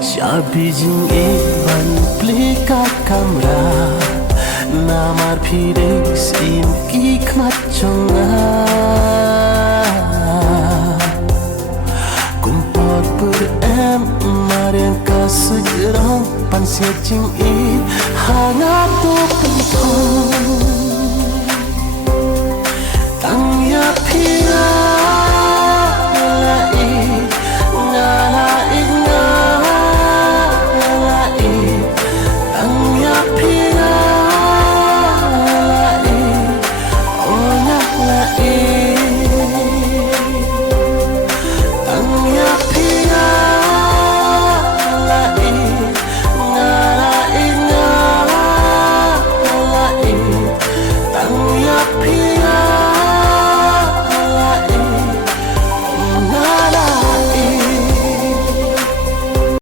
Shabby jing ban plika kamra namar phirex in ki khmachonga kumpot pur em marian kasujrang pansia jing hangat tu penthong tang ya phira